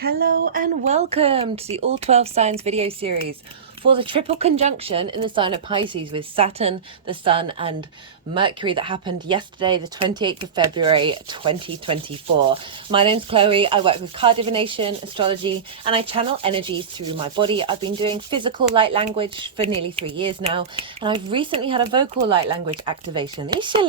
Hello and welcome to the All 12 Signs video series for the triple conjunction in the sign of Pisces with Saturn, the Sun and Mercury that happened yesterday, the 28th of February 2024. My name's Chloe. I work with card divination, astrology, and I channel energies through my body. I've been doing physical light language for nearly 3 years now, and I've recently had a vocal light language activation. So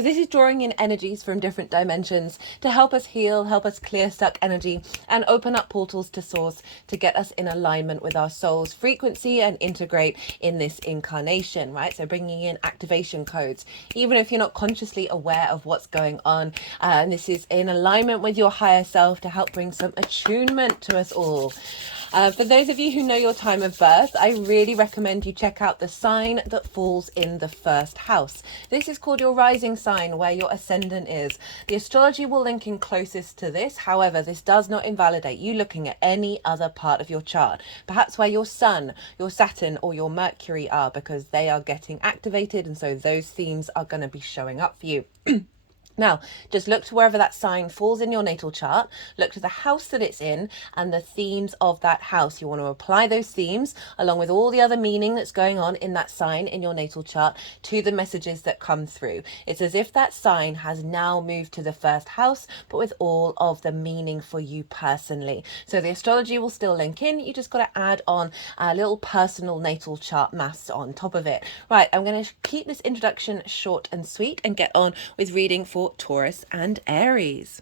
this is drawing in energies from different dimensions to help us heal, help us clear stuck energy, and open up portals to source to get us in alignment with our soul's frequency and integrate in this incarnation, right? So bringing in activation codes, even if you're not consciously aware of what's going on. And this is in alignment with your higher self to help bring some attunement to us all. For those of you who know your time of birth, I really recommend you check out the sign that falls in the first house. This is called your rising sign, where your ascendant is. The astrology will link in closest to this. However, this does not invalidate you looking at any other part of your chart, perhaps where your Sun, your Saturn or your Mercury are, because they are getting activated, and so those themes are going to be showing up for you. Now, just look to wherever that sign falls in your natal chart, look to the house that it's in and the themes of that house. You want to apply those themes along with all the other meaning that's going on in that sign in your natal chart to the messages that come through. It's as if that sign has now moved to the first house, but with all of the meaning for you personally. So the astrology will still link in. You just got to add on a little personal natal chart maths on top of it. Right, I'm going to keep this introduction short and sweet and get on with reading for Taurus and Aries.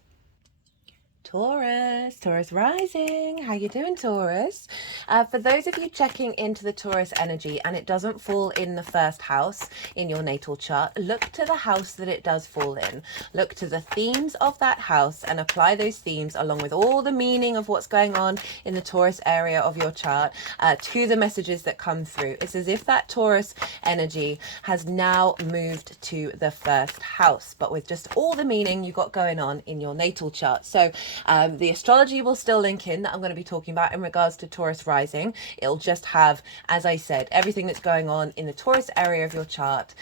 Taurus rising. How you doing, Taurus? For those of you checking into the Taurus energy and it doesn't fall in the first house in your natal chart, look to the house that it does fall in. Look to the themes of that house and apply those themes along with all the meaning of what's going on in the Taurus area of your chart to the messages that come through. It's as if that Taurus energy has now moved to the first house, but with just all the meaning you got going on in your natal chart. So the astrology will still link in that I'm going to be talking about in regards to Taurus rising. It'll just have, as I said, everything that's going on in the Taurus area of your chart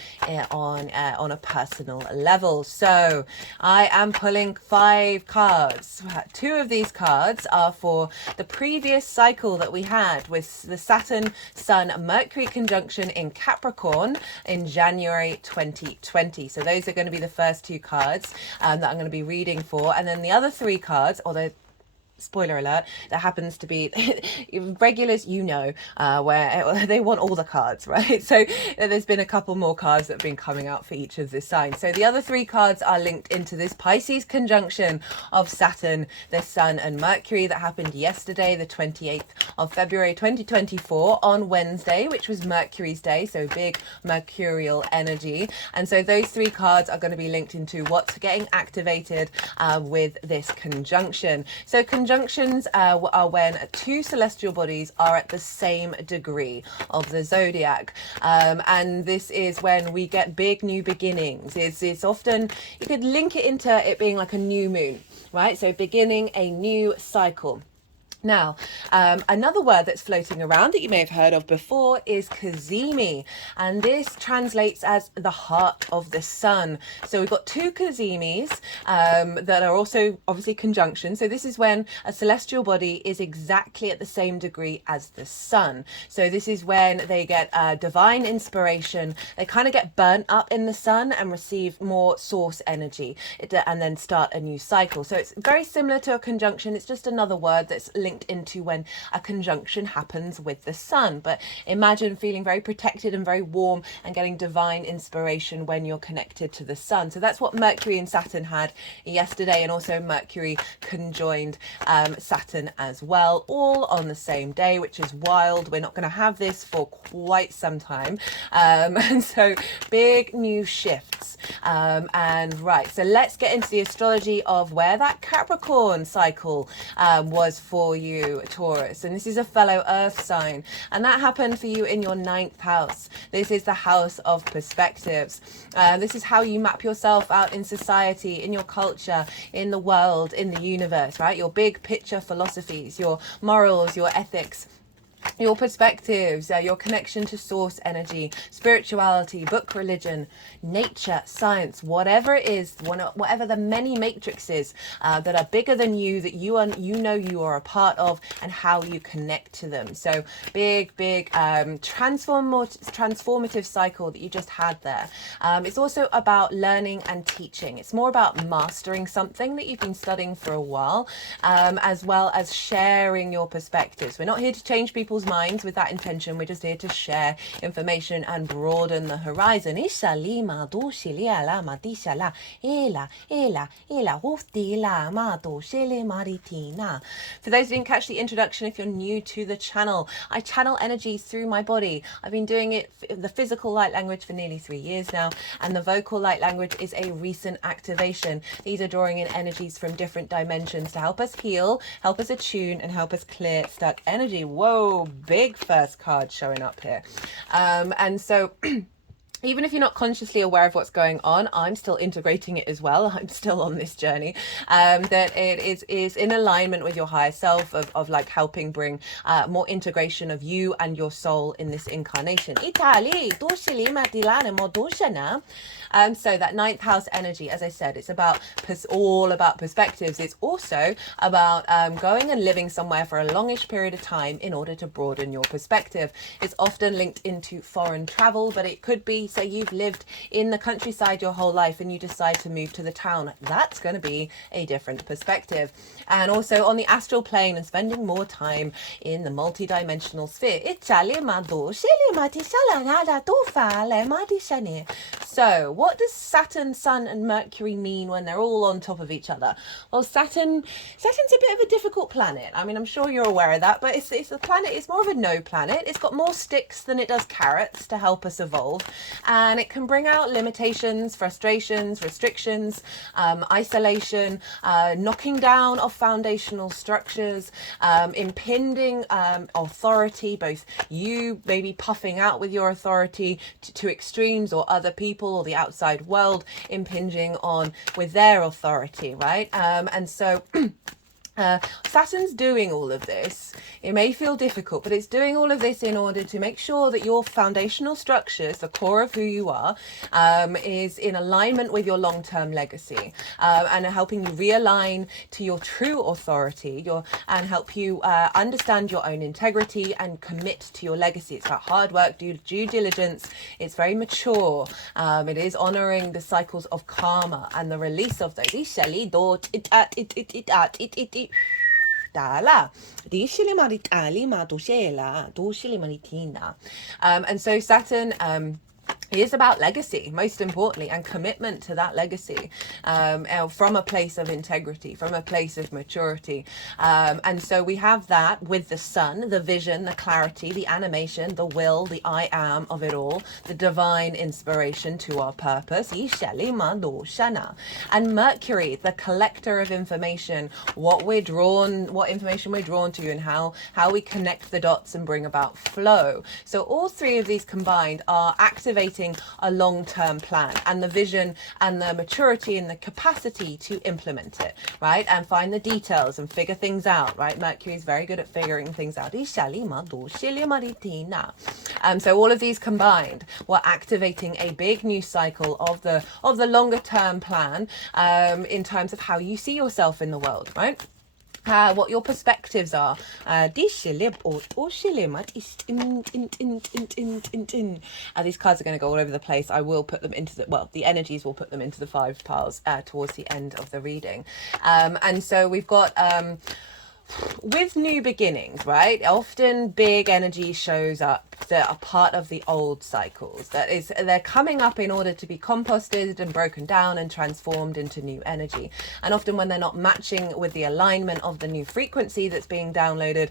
on a personal level. So I am pulling 5 cards. 2 of these cards are for the previous cycle that we had with the Saturn, Sun, Mercury conjunction in Capricorn in January 2020. So those are going to be the first 2 cards that I'm going to be reading for. And then the other 3 cards, although spoiler alert, that happens to be regulars, where they want all the cards, right? So there's been a couple more cards that have been coming out for each of this sign. So the other 3 cards are linked into this Pisces conjunction of Saturn, the Sun and Mercury that happened yesterday, the 28th of February 2024 on Wednesday, which was Mercury's day, so big mercurial energy. And so those 3 cards are going to be linked into what's getting activated with this conjunction. So conjunctions are when 2 celestial bodies are at the same degree of the zodiac, and this is when we get big new beginnings. It's often, you could link it into it being like a new moon, right? So beginning a new cycle. Now, another word that's floating around that you may have heard of before is Cazimi, and this translates as the heart of the sun. So we've got 2 Cazimis that are also obviously conjunction. So this is when a celestial body is exactly at the same degree as the sun. So this is when they get divine inspiration. They kind of get burnt up in the sun and receive more source energy and then start a new cycle. So it's very similar to a conjunction. It's just another word that's linked into when a conjunction happens with the sun. But imagine feeling very protected and very warm and getting divine inspiration when you're connected to the sun. So that's what Mercury and Saturn had yesterday, and also Mercury conjoined Saturn as well, all on the same day, which is wild. We're not going to have this for quite some time, and so big new shifts. And right, so let's get into the astrology of where that Capricorn cycle was for you, Taurus. And this is a fellow earth sign, and that happened for you in your 9th house. This is the house of perspectives. This is how you map yourself out in society, in your culture, in the world, in the universe, right? Your big picture philosophies, your morals, your ethics. your perspectives, your connection to source energy, spirituality, book religion, nature, science, whatever it is, whatever the many matrices that are bigger than you, that you know you are a part of, and how you connect to them. So big transformative cycle that you just had there. It's also about learning and teaching. It's more about mastering something that you've been studying for a while, as well as sharing your perspectives. We're not here to change people's minds with that intention. We're just here to share information and broaden the horizon. For those who didn't catch the introduction, if you're new to the channel, I channel energies through my body. I've been doing it, the physical light language, for nearly 3 years now, and the vocal light language is a recent activation. These are drawing in energies from different dimensions to help us heal, help us attune, and help us clear stuck energy. Whoa, big first card showing up here. And so even if you're not consciously aware of what's going on, I'm still integrating it as well. I'm still on this journey, that it is in alignment with your higher self, of like helping bring more integration of you and your soul in this incarnation. So that ninth house energy, as I said, it's all about perspectives. It's also about going and living somewhere for a longish period of time in order to broaden your perspective. It's often linked into foreign travel, but it could be, say you've lived in the countryside your whole life and you decide to move to the town. That's going to be a different perspective. And also on the astral plane and spending more time in the multi-dimensional sphere. So what does Saturn, Sun and Mercury mean when they're all on top of each other? Well, Saturn's a bit of a difficult planet. I mean, I'm sure you're aware of that, but it's a planet, it's more of a no planet. It's got more sticks than it does carrots to help us evolve. And it can bring out limitations, frustrations, restrictions, isolation, knocking down of foundational structures, impending authority, both you maybe puffing out with your authority to extremes, or other people or the outside world impinging on with their authority, right? And so Saturn's doing all of this. It may feel difficult, but it's doing all of this in order to make sure that your foundational structures, the core of who you are, is in alignment with your long-term legacy, and helping you realign to your true authority, and help you understand your own integrity and commit to your legacy. It's about hard work, due diligence. It's very mature. It is honoring the cycles of karma and the release of those. And so Saturn it is about legacy, most importantly, and commitment to that legacy, from a place of integrity, from a place of maturity. And so we have that with the sun, the vision, the clarity, the animation, the will, the I am of it all, the divine inspiration to our purpose. And Mercury, the collector of information, what information we're drawn to, and how we connect the dots and bring about flow. So all three of these combined are activating a long-term plan, and the vision and the maturity and the capacity to implement it, right? And find the details and figure things out, right? Mercury is very good at figuring things out. So all of these combined, we're activating a big new cycle of the longer term plan, in terms of how you see yourself in the world, right? What your perspectives are. These cards are going to go all over the place. I will put them into the energies will put them into the 5 piles towards the end of the reading. And so we've got with new beginnings, right? Often big energy shows up that are part of the old cycles. They're coming up in order to be composted and broken down and transformed into new energy. And often when they're not matching with the alignment of the new frequency that's being downloaded,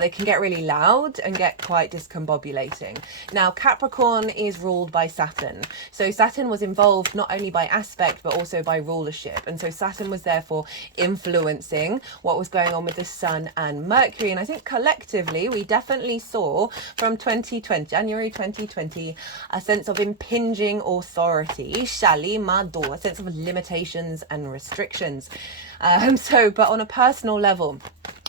they can get really loud and get quite discombobulating. Now, Capricorn is ruled by Saturn. So Saturn was involved not only by aspect, but also by rulership. And so Saturn was therefore influencing what was going on with the Sun and Mercury. And I think collectively, we definitely saw from January 2020, a sense of impinging authority, a sense of limitations and restrictions. But on a personal level,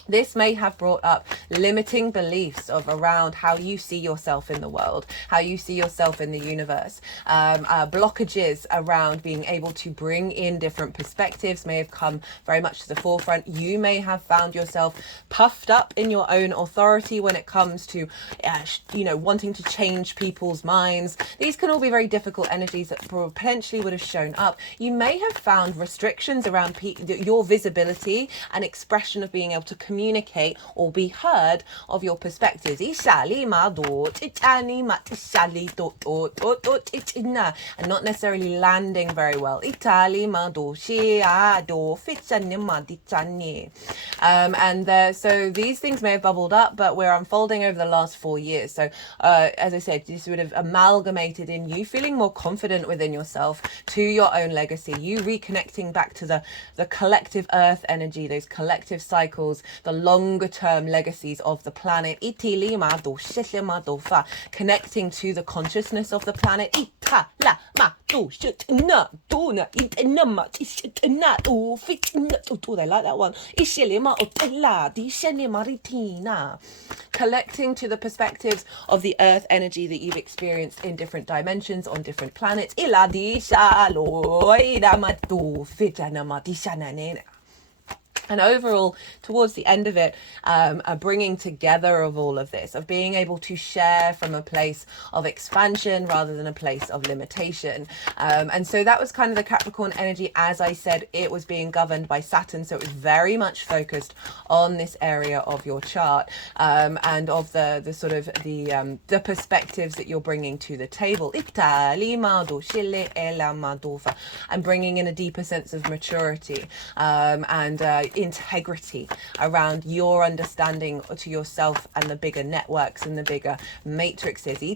This may have brought up limiting beliefs of around how you see yourself in the world, how you see yourself in the universe. Blockages around being able to bring in different perspectives may have come very much to the forefront. You may have found yourself puffed up in your own authority when it comes to, wanting to change people's minds. These can all be very difficult energies that potentially would have shown up. You may have found restrictions around your visibility and expression of being able to communicate or be heard of your perspectives, and not necessarily landing very well. So these things may have bubbled up, but we're unfolding over the last 4 years. So as I said, this would have amalgamated in you feeling more confident within yourself, to your own legacy, you reconnecting back to the collective earth energy, those collective cycles, the longer term legacies of the planet, connecting to the consciousness of the planet. They like that one. Collecting to the perspectives of the earth energy that you've experienced in different dimensions on different planets. And overall, towards the end of it, a bringing together of all of this, of being able to share from a place of expansion rather than a place of limitation. And so that was kind of the Capricorn energy. As I said, it was being governed by Saturn, so it was very much focused on this area of your chart, and of the sort of the perspectives that you're bringing to the table. And bringing in a deeper sense of maturity, and integrity around your understanding to yourself and the bigger networks and the bigger matrices. So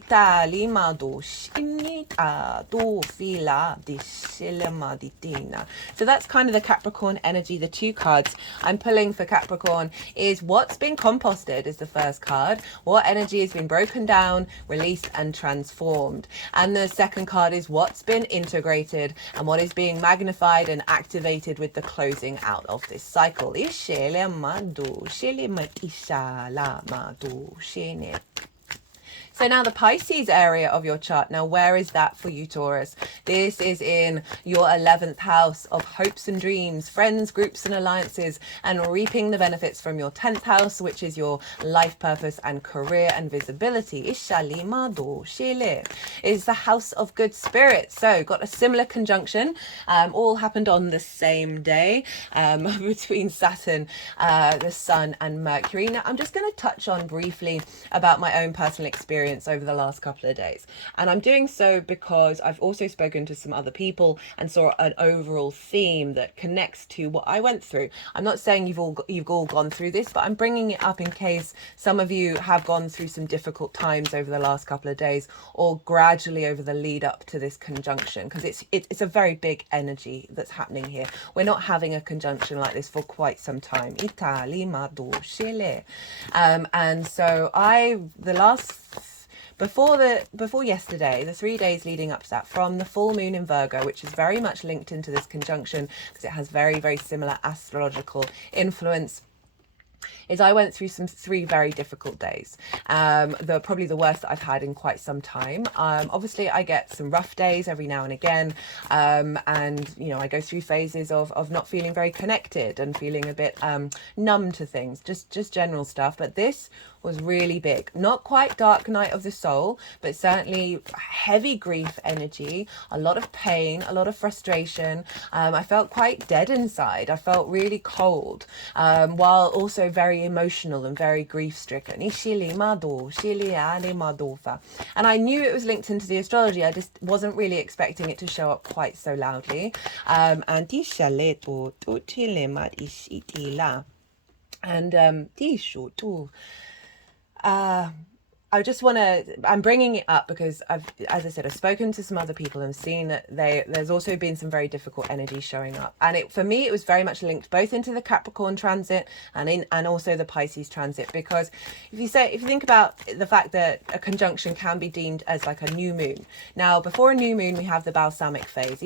that's kind of the Capricorn energy. The two cards I'm pulling for Capricorn is what's been composted is the first card. What energy has been broken down, released and transformed. And the second card is what's been integrated and what is being magnified and activated with the closing out of this cycle. So now the Pisces area of your chart. Now, where is that for you, Taurus? This is in your 11th house of hopes and dreams, friends, groups and alliances, and reaping the benefits from your 10th house, which is your life purpose and career and visibility. Is the house of good spirits. So got a similar conjunction, all happened on the same day, between Saturn, the Sun and Mercury. Now, I'm just going to touch on briefly about my own personal experience over the last couple of days, and I'm doing so because I've also spoken to some other people and saw an overall theme that connects to what I went through. I'm not saying you've all gone through this, but I'm bringing it up in case some of you have gone through some difficult times over the last couple of days, or gradually over the lead up to this conjunction, because it's a very big energy that's happening here. We're not having a conjunction like this for quite some time. And so before yesterday, the 3 days leading up to that, from the full moon in Virgo, which is very much linked into this conjunction because it has very, very similar astrological influence, is I went through 3 very difficult days. Probably the worst that I've had in quite some time. Obviously I get some rough days every now and again. And I go through phases of not feeling very connected and feeling a bit numb to things, just general stuff. But this was really big. Not quite dark night of the soul, but certainly heavy grief energy, a lot of pain, a lot of frustration. I felt quite dead inside. I felt really cold, while also very emotional and very grief stricken. And I knew it was linked into the astrology. I just wasn't really expecting it to show up quite so loudly. just want to, I'm bringing it up because as I said, I've spoken to some other people and seen that there's also been some very difficult energy showing up. And for me, it was very much linked both into the Capricorn transit and also the Pisces transit. Because if you think about the fact that a conjunction can be deemed as like a new moon. Now, before a new moon, we have the balsamic phase,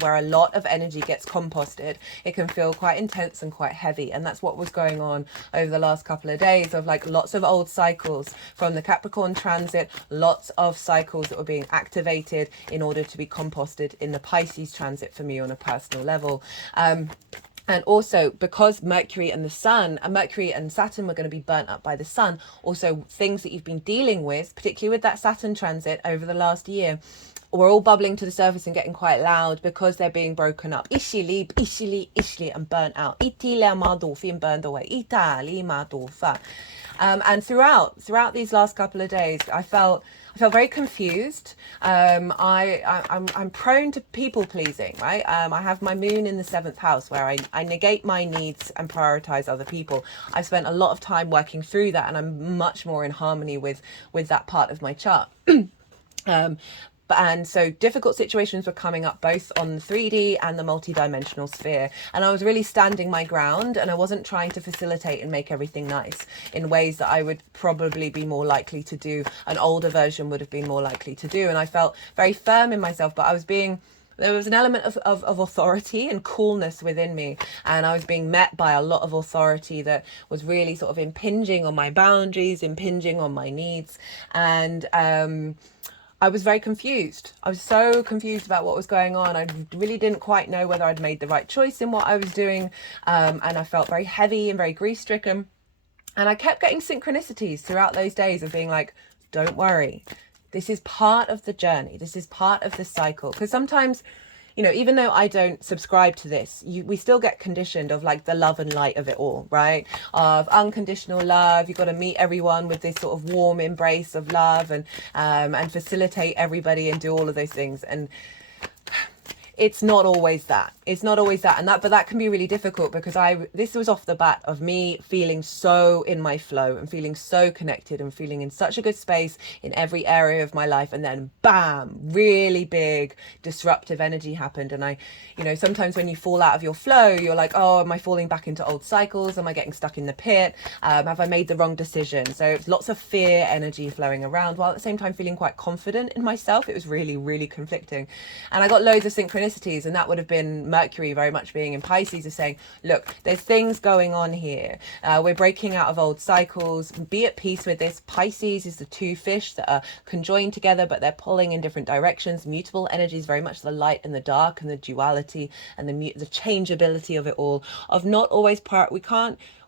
where a lot of energy gets composted. It can feel quite intense and quite heavy. And that's what was going on over the last couple of days, of like lots of old cycles from the Capricorn transit, lots of cycles that were being activated in order to be composted in the Pisces transit for me on a personal level. And also because Mercury and Saturn were going to be burnt up by the sun, also things that you've been dealing with, particularly with that Saturn transit over the last year, we're all bubbling to the surface and getting quite loud because they're being broken up. Ishili, and burnt out. And burned away. And throughout these last couple of days, I felt very confused. I'm prone to people pleasing, right? I have my moon in the 7th house where I negate my needs and prioritize other people. I've spent a lot of time working through that, and I'm much more in harmony with that part of my chart. And so difficult situations were coming up both on the 3D and the multi-dimensional sphere. And I was really standing my ground, and I wasn't trying to facilitate and make everything nice in ways that I would probably be more likely to do, an older version would have been more likely to do. And I felt very firm in myself, but there was an element of authority and coolness within me. And I was being met by a lot of authority that was really sort of impinging on my boundaries, impinging on my needs. And I was very confused. I was so confused about what was going on. I really didn't quite know whether I'd made the right choice in what I was doing. And I felt very heavy and very grief-stricken. And I kept getting synchronicities throughout those days of being like, don't worry. This is part of the journey. This is part of the cycle. Because sometimes, even though I don't subscribe to this, we still get conditioned of like the love and light of it all, right? Of unconditional love. You've got to meet everyone with this sort of warm embrace of love and facilitate everybody and do all of those things. And it's not always that. But that can be really difficult because this was off the bat of me feeling so in my flow and feeling so connected and feeling in such a good space in every area of my life. And then bam, really big disruptive energy happened. And sometimes when you fall out of your flow, you're like, oh, am I falling back into old cycles? Am I getting stuck in the pit? Have I made the wrong decision? So it's lots of fear energy flowing around while at the same time feeling quite confident in myself. It was really, really conflicting. And I got loads of synchronicities, and that would have been Mercury very much being in Pisces, is saying, look, there's things going on here. We're breaking out of old cycles. Be at peace with this. Pisces is the two fish that are conjoined together, but they're pulling in different directions. Mutable energy is very much the light and the dark and the duality and the changeability of it all, of not always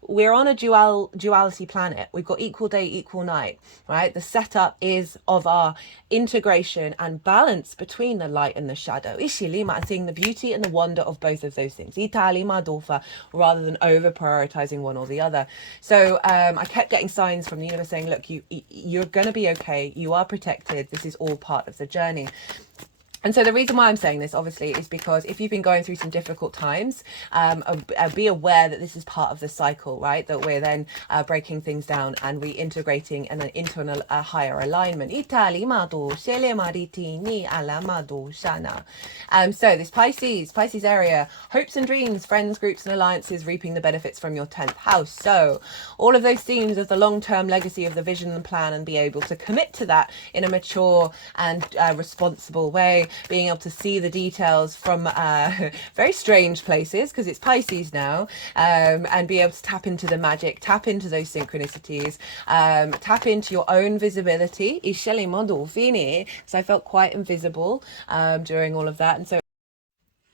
we're on a duality planet. We've got equal day, equal night, right? The setup is of our integration and balance between the light and the shadow. Ishilima, seeing the beauty and the wonder of both of those things. Italima dofa, rather than over prioritizing one or the other. So I kept getting signs from the universe saying, look, you're going to be okay. You are protected. This is all part of the journey. And so the reason why I'm saying this, obviously, is because if you've been going through some difficult times, be aware that this is part of the cycle, right? That we're then breaking things down and reintegrating and then into a higher alignment. So this Pisces area, hopes and dreams, friends, groups and alliances, reaping the benefits from your 10th house. So all of those themes of the long-term legacy of the vision and plan, and be able to commit to that in a mature and responsible way. Being able to see the details from very strange places because it's Pisces now, and be able to tap into the magic, tap into those synchronicities, tap into your own visibility. So I felt quite invisible during all of that. And so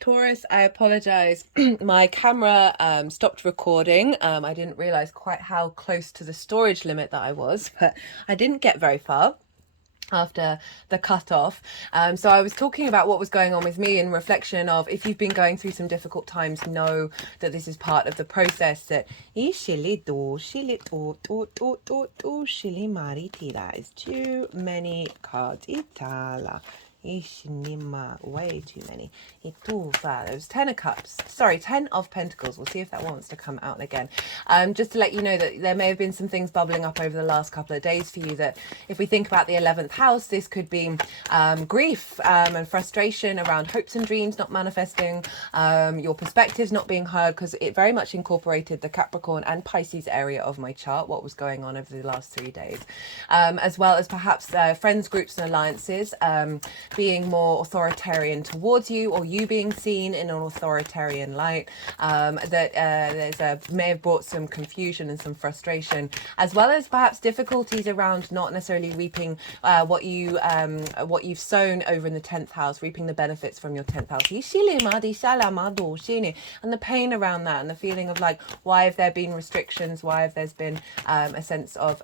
Taurus, I apologize. My camera stopped recording. I didn't realize quite how close to the storage limit that I was, but I didn't get very far after the cutoff. So I was talking about what was going on with me in reflection of, if you've been going through some difficult times, know that this is part of the process. That is too many cards. Itala. Way too many. There's 10 of cups. Sorry, 10 of pentacles. We'll see if that wants to come out again. Just to let you know that there may have been some things bubbling up over the last couple of days for you, that if we think about the 11th house, this could be grief and frustration around hopes and dreams not manifesting, your perspectives not being heard, because it very much incorporated the Capricorn and Pisces area of my chart, what was going on over the last 3 days, as well as perhaps friends, groups and alliances being more authoritarian towards you, or you being seen in an authoritarian light, that may have brought some confusion and some frustration, as well as perhaps difficulties around not necessarily reaping what you've sown over in the 10th house, reaping the benefits from your 10th house, and the pain around that, and the feeling of like, why have there been restrictions, why have there been a sense of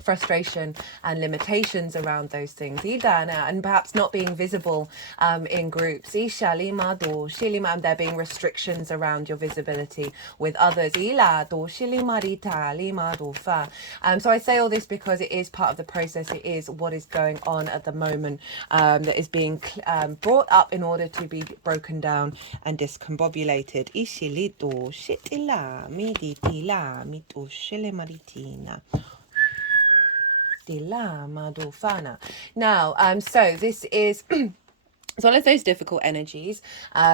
frustration and limitations around those things, and perhaps not being visible in groups, and there being restrictions around your visibility with others. So I say all this because it is part of the process. It is what is going on at the moment, that is being brought up in order to be broken down and discombobulated. Now, so this is it's one of those difficult energies.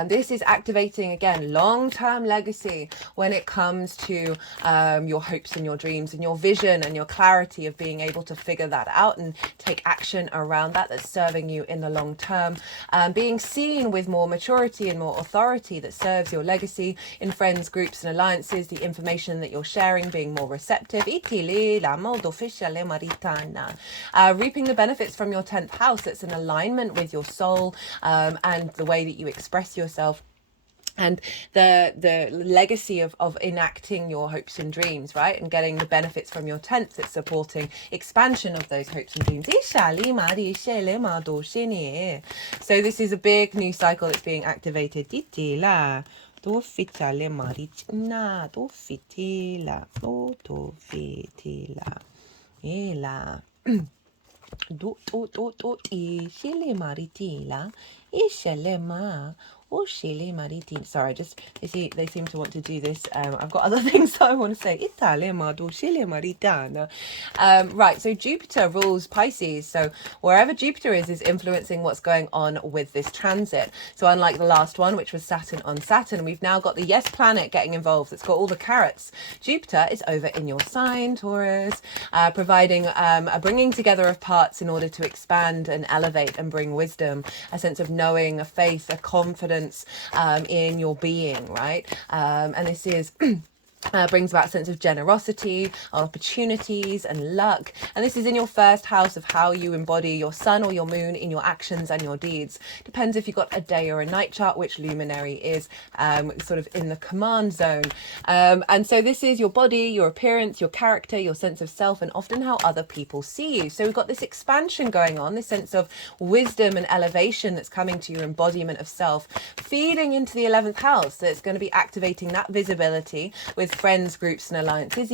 This is activating, again, long-term legacy when it comes to your hopes and your dreams and your vision and your clarity of being able to figure that out and take action around that, that's serving you in the long term. Being seen with more maturity and more authority that serves your legacy in friends, groups and alliances, the information that you're sharing being more receptive. Reaping the benefits from your 10th house that's in alignment with your soul, and the way that you express yourself, and the legacy of enacting your hopes and dreams, right, and getting the benefits from your 10th that's supporting expansion of those hopes and dreams. So this is a big new cycle that's being activated. Sorry, just they seem to want to do this. I've got other things that I want to say. Right, so Jupiter rules Pisces. So wherever Jupiter is influencing what's going on with this transit. So unlike the last one, which was Saturn on Saturn, we've now got the yes planet getting involved. It's got all the carrots. Jupiter is over in your sign, Taurus, providing a bringing together of parts in order to expand and elevate and bring wisdom, a sense of knowing, a faith, a confidence in your being, right? And this is brings about a sense of generosity, opportunities and luck. And this is in your first house of how you embody your sun or your moon in your actions and your deeds. Depends if you've got a day or a night chart, which luminary is sort of in the command zone. And so this is your body, your appearance, your character, your sense of self, and often how other people see you. So we've got this expansion going on, this sense of wisdom and elevation that's coming to your embodiment of self, feeding into the 11th house. So it's going to be activating that visibility with friends, groups and alliances.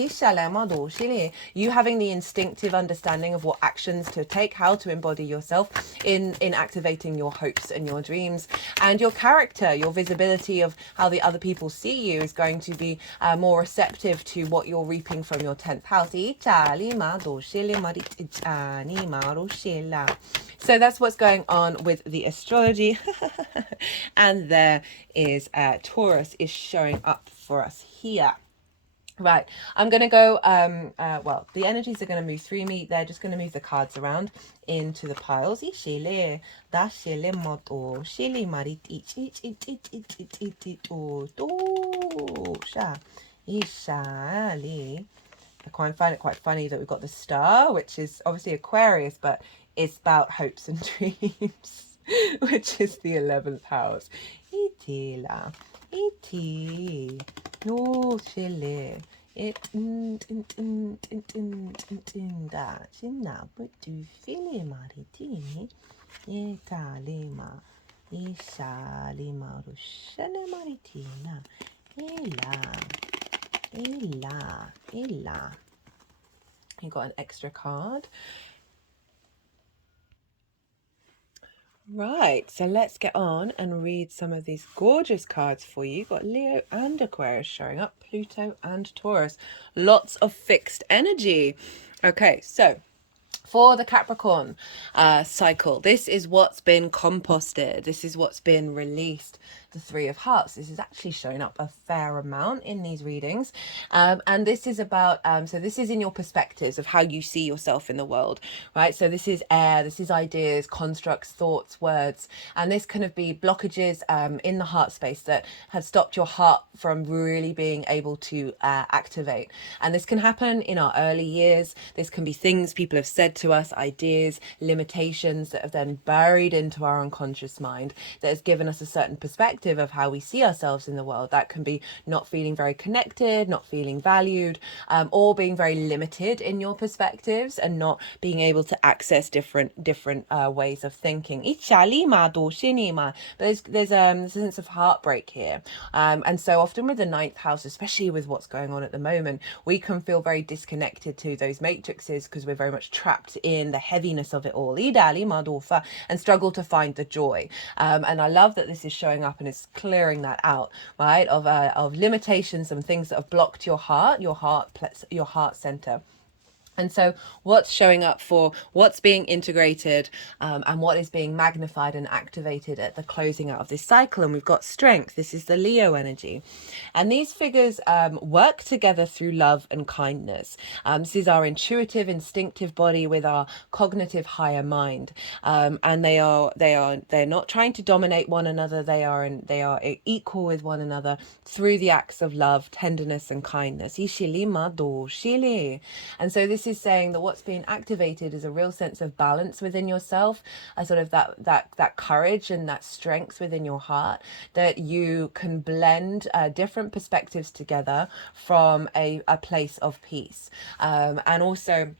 You having the instinctive understanding of what actions to take, how to embody yourself in activating your hopes and your dreams, and your character, your visibility of how the other people see you is going to be more receptive to what you're reaping from your 10th house. So that's what's going on with the astrology. And there is Taurus is showing up for us here. Right, I'm going to go, well, the energies are going to move through me. They're just going to move the cards around into the piles. I find it quite funny that we've got the star, which is obviously Aquarius, but it's about hopes and dreams, which is the 11th house. No, Chile. It da chinna but du fili maritini Italima Isalima Rushana Maritina Ella. You got an extra card. Right, so let's get on and read some of these gorgeous cards for you. You've got Leo and Aquarius showing up, Pluto and Taurus. Lots of fixed energy. Okay, so for the Capricorn cycle, this is what's been composted. This is what's been released. The Three of Hearts. This is actually showing up a fair amount in these readings. And this is about, so this is in your perspectives of how you see yourself in the world, right? So this is air, this is ideas, constructs, thoughts, words. And this can be blockages in the heart space that have stopped your heart from really being able to activate. And this can happen in our early years. This can be things people have said to us, ideas, limitations that have then buried into our unconscious mind that has given us a certain perspective of how we see ourselves in the world. That can be not feeling very connected, not feeling valued, or being very limited in your perspectives and not being able to access different ways of thinking. But there's a sense of heartbreak here, and so often with the ninth house, especially with what's going on at the moment, we can feel very disconnected to those matrices because we're very much trapped in the heaviness of it all and struggle to find the joy. And I love that this is showing up and it's clearing that out, right, of limitations and things that have blocked your heart center. And so what's showing up for what's being integrated and what is being magnified and activated at the closing out of this cycle. And we've got strength. This is the Leo energy. And these figures work together through love and kindness. This is our intuitive, instinctive body with our cognitive higher mind. And they're not trying to dominate one another. They are equal with one another through the acts of love, tenderness, and kindness. And so this is saying that what's being activated is a real sense of balance within yourself, a sort of that courage and that strength within your heart, that you can blend different perspectives together from a place of peace, and also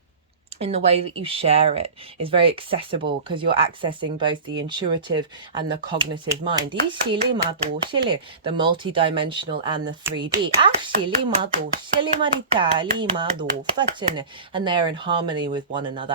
in the way that you share it is very accessible because you're accessing both the intuitive and the cognitive mind. The multi-dimensional and the 3D. And they're in harmony with one another.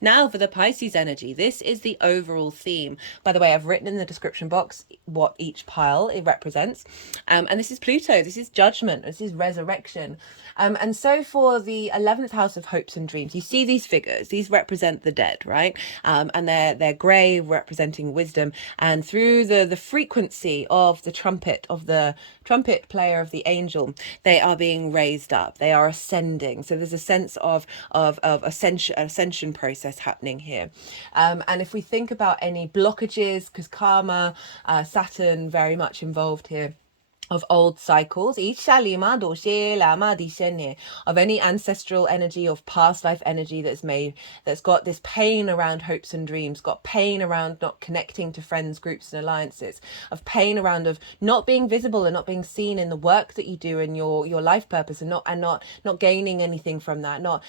Now for the Pisces energy, this is the overall theme. By the way, I've written in the description box what each pile it represents. And this is Pluto, this is judgment, this is resurrection. And so for the 11th house of hopes and dreams, you see these figures, these represent the dead, right? And they're grey, representing wisdom. And through the frequency of the trumpet player of the angel, they are being raised up, they are ascending. So there's a sense of ascension process happening here. And if we think about any blockages, because karma, Saturn very much involved here, of old cycles, of any ancestral energy, of past life energy that's got this pain around hopes and dreams, got pain around not connecting to friends, groups and alliances, of pain around of not being visible and not being seen in the work that you do in your life purpose, and not gaining anything from that, not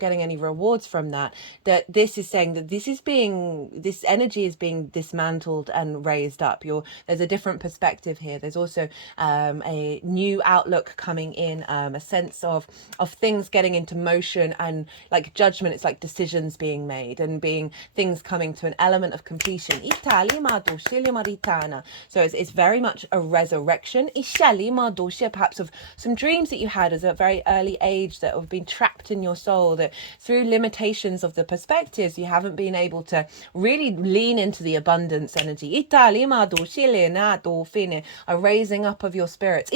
getting any rewards from that. That this is saying that this energy is being dismantled and raised up. There's a different perspective here. There's also a new outlook coming in, a sense of things getting into motion, and like judgment, it's like decisions being made and things coming to an element of completion. So it's very much a resurrection, perhaps of some dreams that you had as a very early age that have been trapped in your soul, that through limitations of the perspectives you haven't been able to really lean into the abundance energy. A raising up of your spirits.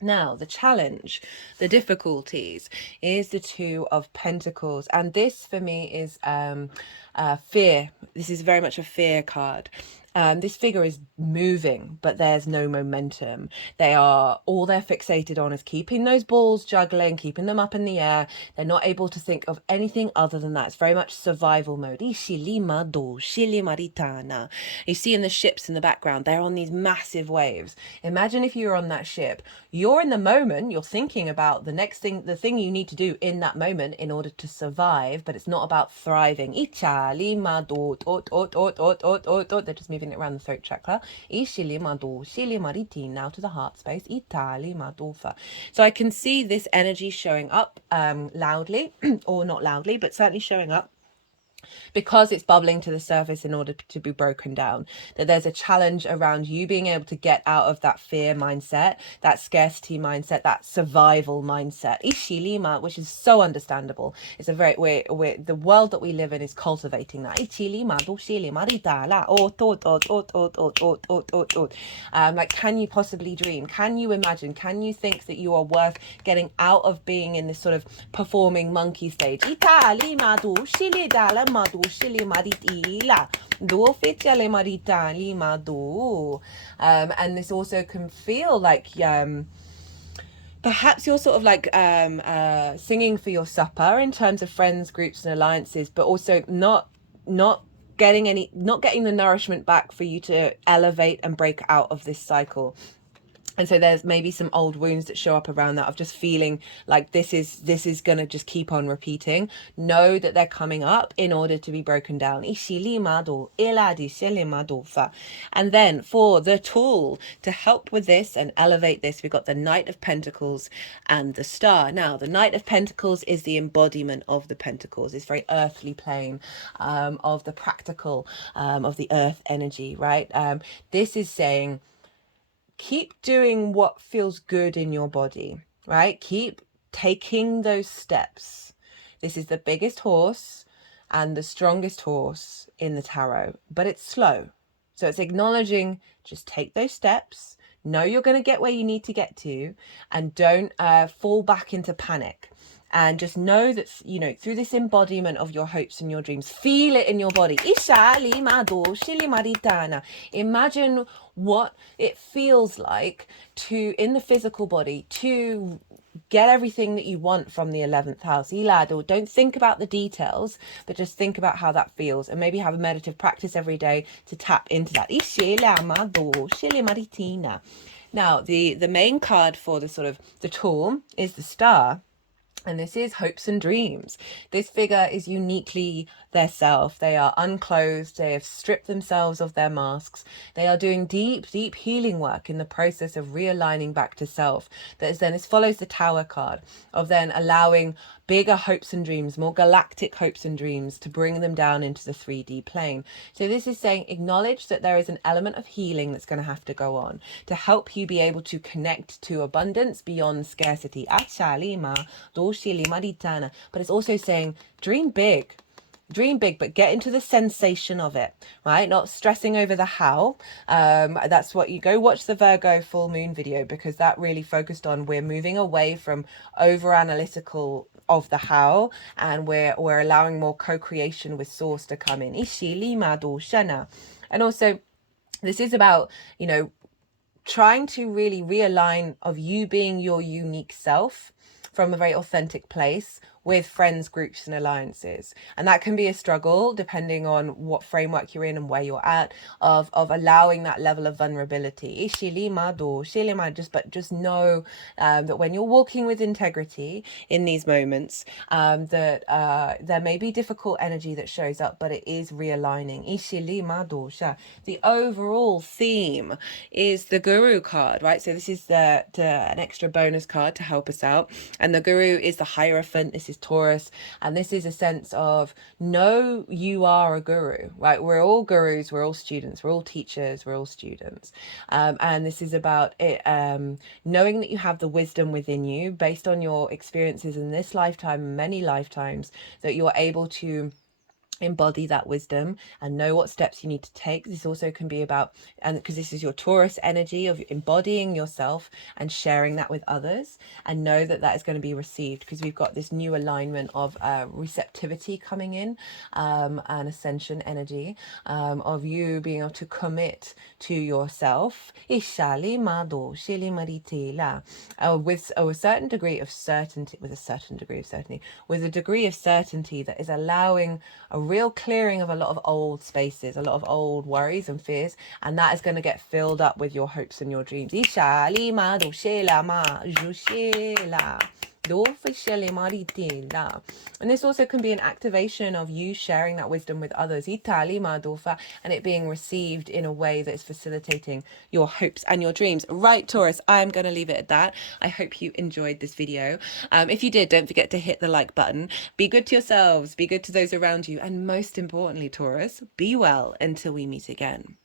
Now, the challenge, the difficulties, is the Two of Pentacles. And this, for me, is fear. This is very much a fear card. This figure is moving, but there's no momentum. All they're fixated on is keeping those balls juggling, keeping them up in the air. They're not able to think of anything other than that. It's very much survival mode. You see in the ships in the background, they're on these massive waves. Imagine if you're on that ship. You're in the moment, you're thinking about the thing you need to do in that moment in order to survive, but it's not about thriving. They're just moving moving it around the throat chakra. Now to the heart space. So I can see this energy showing up loudly, or not loudly, but certainly showing up, because it's bubbling to the surface in order to be broken down. That there's a challenge around you being able to get out of that fear mindset, that scarcity mindset, that survival mindset, Ishilima, which is so understandable. It's a very, we're the world that we live in is cultivating that. Like, can you possibly dream? Can you imagine? Can you think that you are worth getting out of being in this sort of performing monkey stage? And this also can feel like perhaps you're sort of like singing for your supper in terms of friends, groups and alliances, but also not getting the nourishment back for you to elevate and break out of this cycle. And so there's maybe some old wounds that show up around that, of just feeling like this is going to just keep on repeating. Know that they're coming up in order to be broken down. And then for the tool to help with this and elevate this, we've got the Knight of Pentacles and the Star. Now, the Knight of Pentacles is the embodiment of the Pentacles. It's very earthly plane of the practical, of the earth energy, right? This is saying, keep doing what feels good in your body, right? Keep taking those steps. This is the biggest horse and the strongest horse in the tarot, but it's slow. So it's acknowledging, just take those steps, know you're going to get where you need to get to, and don't fall back into panic. And just know that, you know, through this embodiment of your hopes and your dreams, feel it in your body. Imagine what it feels like to, in the physical body, to get everything that you want from the 11th house. Don't think about the details, but just think about how that feels, and maybe have a meditative practice every day to tap into that. Now, the main card for the sort of the tool is the Star. And this is hopes and dreams. This figure is uniquely their self. They are unclothed. They have stripped themselves of their masks. They are doing deep, deep healing work in the process of realigning back to self. This follows the Tower card of then allowing bigger hopes and dreams, more galactic hopes and dreams, to bring them down into the 3D plane. So this is saying, acknowledge that there is an element of healing that's going to have to go on to help you be able to connect to abundance beyond scarcity. But it's also saying, dream big. Dream big, but get into the sensation of it, right? Not stressing over the how. That's what you go watch the Virgo full moon video, because that really focused on, we're moving away from over analytical of the how, and we're allowing more co-creation with source to come in. And also, this is about, you know, trying to really realign of you being your unique self from a very authentic place with friends, groups and alliances. And that can be a struggle depending on what framework you're in and where you're at, of allowing that level of vulnerability. Just know that when you're walking with integrity in these moments, that there may be difficult energy that shows up, but it is realigning. The overall theme is the Guru card, right? So this is an extra bonus card to help us out. And the Guru is the Hierophant. This is Taurus, and this is a sense of, know you are a guru, right? We're all gurus, we're all students, we're all teachers, we're all students, and this is about it, knowing that you have the wisdom within you based on your experiences in this lifetime, many lifetimes, that you're able to embody that wisdom and know what steps you need to take. This also can be about, and because this is your Taurus energy of embodying yourself and sharing that with others, and know that that is going to be received, because we've got this new alignment of receptivity coming in, and ascension energy, of you being able to commit to yourself with a certain degree of certainty, with a degree of certainty that is allowing a real clearing of a lot of old spaces, a lot of old worries and fears, and that is going to get filled up with your hopes and your dreams. And this also can be an activation of you sharing that wisdom with others, and it being received in a way that is facilitating your hopes and your dreams. Right, Taurus, I'm going to leave it at that. I hope you enjoyed this video. If you did, don't forget to hit the like button. Be good to yourselves, be good to those around you, and most importantly, Taurus, be well until we meet again.